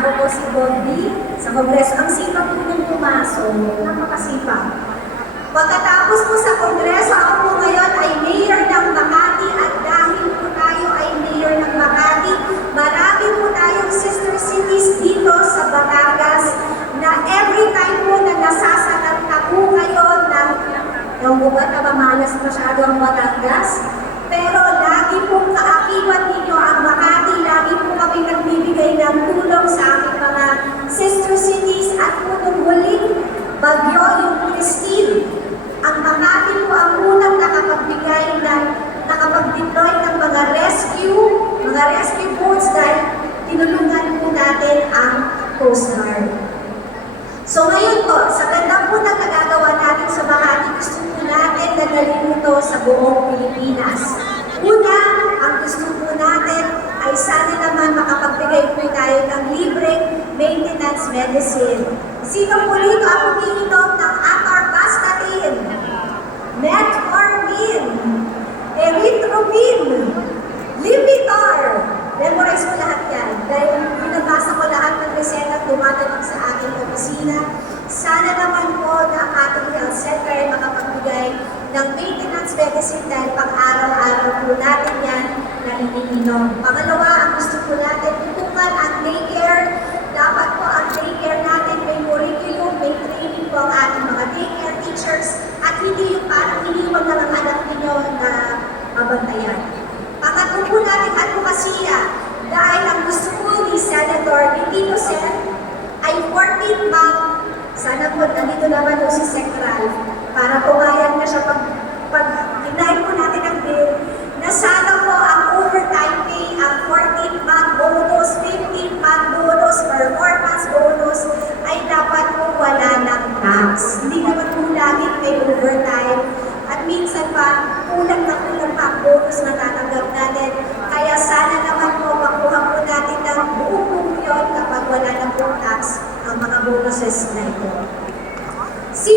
Ako po si Bobby sa Kongreso. Ang sipag po nung pumasok, napakasipag. Pagkatapos po sa Kongreso, ako po ngayon ay Mayor ng Makati at dahil po tayo ay Mayor ng Makati, marami po tayong sister cities dito sa Batangas na every time po na nasasanap na po kayo ng yung buwan na mamalas masyado ang Batangas, pero lagi pong kaakibat ninyo ang Makati, lagi po kami nagbibigay ng tulong sa aming mga sister cities at po nung huling bagyo yung Christine. Ang Makati po ang unang nakapagbigay ng nakapag-deploy ng mga rescue, mga rescue boats dahil tinulungan po natin ang Coast Guard. So ngayon po, sa ganda po ng nagagawa natin sa Makati, gusto po natin na dalhin ito sa buong Pilipinas. Una, ang gusto po natin ay sana naman makapagbigay po tayo ng libreng maintenance medicine. Sino po rito ang umiinom ng atorvastatin, metformin, erythromin, tumatanong sa aking opisina. Sana naman po na ating health center ay makapagbigay ng maintenance medicine dahil pang araw-araw po natin yan na iniinom. Pangalawa, ang gusto po natin, tutukan ang daycare. Dapat po ang daycare natin may curriculum, may training po ang ating mga daycare teachers at hindi yung parang iniwan na lang anak ninyo na mabantayan. Pangatlo po natin advokasya dahil ang gusto po ni Senator 14th month, sana po nandito naman yung si Sec Ralph para pumayag na siya pag, pag hinay po natin ang bill na sana po ang overtime pay, ang 14th month bonus, 15th month bonus, performance bonus ay dapat po wala ng tax. Hindi naman po laging may overtime at minsan pa kulang na kulang pa ang bonus na tatanggap natin. Kaya sana naman po makuha po natin ng buong yun kapag wala na tax conoces. Si